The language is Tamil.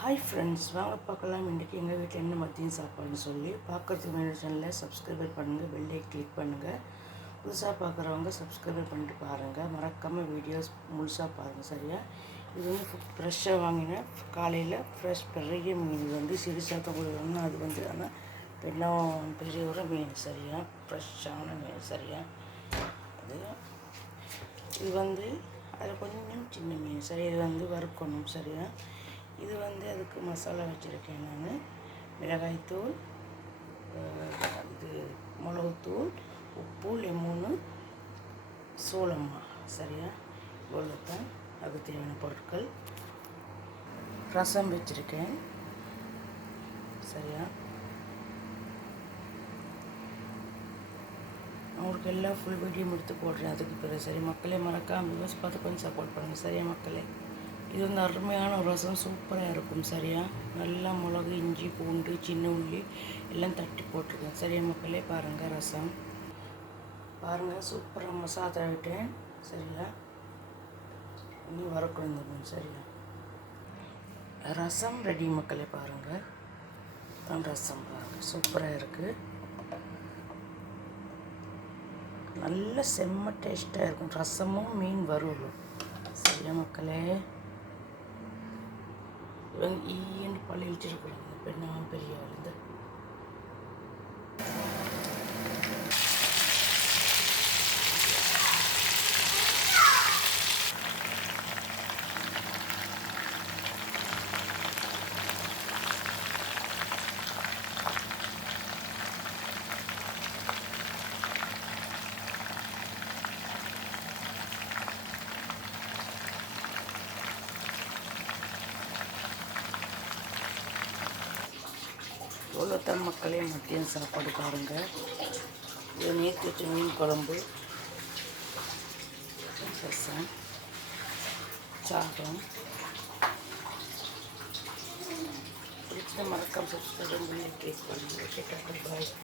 ஹாய் ஃப்ரெண்ட்ஸ் வாங்க பார்க்கலாம். இன்றைக்கி எங்கள் வீட்டில் என்ன மதியம் சாப்பாடுன்னு சொல்லி பார்க்குறதுக்கு முன்னாடி சேனலில் சப்ஸ்கிரைபர் பண்ணுங்கள் பெல்லை கிளிக் பண்ணுங்கள் புதுசாக பார்க்குறவங்க சப்ஸ்கிரைபர் பண்ணிட்டு பாருங்கள் மறக்காமல் வீடியோஸ் முழுசாக பாருங்கள் சரியா? இது வந்து ஃப்ரெஷ்ஷாக வாங்கினேன் காலையில் ஃப்ரெஷ் பெரிய மீன். இது வந்து சிறுசாக கொடுக்கணும் அது வந்து ஆனால் பெண்ணம் பெரிய ஒரு மீன் சரியா? ஃப்ரெஷ்ஷான மீன் சரியா? அது இது வந்து அதில் கொஞ்சம் சின்ன மீன் சரி இது வந்து வறுக்கணும் சரியா? இது வந்து அதுக்கு மசாலா வச்சுருக்கேன் நான். மிளகாய்த்தூள் இது மிளகுத்தூள் உப்பு லெமோனு சோளம்மா சரியா? இவ்வளோ தான் அதுக்கு தேவையான பொருட்கள். ரசம் வச்சுருக்கேன். சரியா? அவங்களுக்கு எல்லாம் ஃபுல் வீடியோ எடுத்து போடுறேன். அதுக்கு பிறகு சரி மக்களே மறக்காமல் யூஸ் பார்த்து கொஞ்சம் சப்போர்ட் பண்ணுங்கள் சரியா மக்களே? இது வந்து அருமையான ஒரு ரசம் சூப்பராக இருக்கும் சரியா? நல்லா மிளகு இஞ்சி பூண்டு சின்ன உள்ளி எல்லாம் தட்டி போட்டிருக்கேன். சரியா மக்களே பாருங்கள் ரசம். பாருங்கள் சூப்பராக மசாலா விட்டேன் சரியா? இனி வரக்கணும் சரியா? ரசம் ரெடி மக்களே பாருங்கள் தான் ரசம் பாருங்கள் சூப்பராக இருக்குது நல்ல செம்ம டேஸ்ட்டாக இருக்கும். ரசமும் மீன் வறுவலும். சரியா மக்களே? ஈன்னு பள்ளி இழிச்சிருக்குறாங்க பெண்ணா பெரிய எவ்வளோ தன் மக்களே மத்தியம் சாப்பாடு பாருங்க இது நேற்று வச்ச மீன் குழம்பு. ரசம். சாதம். பிடிச்ச மறக்காம சப்ஸ்கிரைப் பண்ணி கிளிக் பண்ணுங்கள் பாய்.